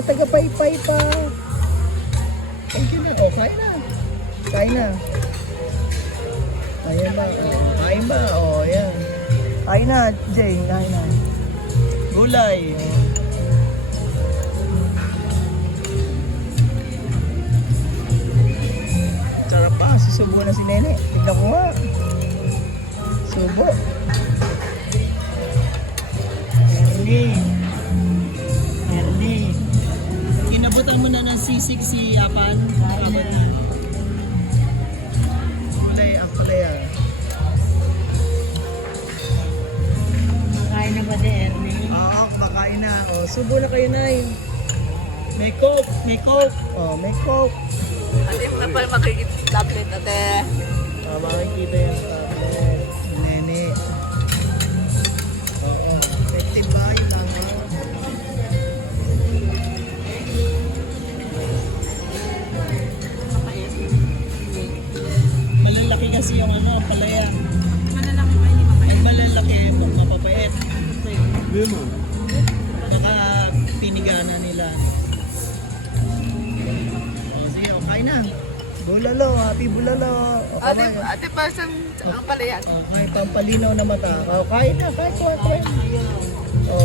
may taga-paypay pa. Thank you na. Oh, kain na. Kain na. Ayan ba? Oh, kain ba? Oh, ayan. Kain na, Jane. Kain na. Gulay. Oh. Sarap pa. Susubo na si Nene. Tignan ko nga. Subo. Ernie. Inabutan mo na ng sisig si Apan. Kain na. Kulay, ang kulay ah. Makain na ba di, Ernie? Oo, kumakain na. O, subo na kayo, Nay. May coke, may coke. O, may coke. Ate, mo na pala makikita-tablet, ate. Makikita yung tablet. Nene. Oo, effective ba yung tama? Malalaki kasi yung ano, palaya. Malalaki ba hindi mapait? Ang malalaki kung mapapait. Hindi mo. Baka pinigana nila. O, sige, o, kain na. Bulalo, happy bulalo. O, Ate, kain. ate, pasan ang palayan. O, kain pampalinaw na mata. O, kain na, kain. O,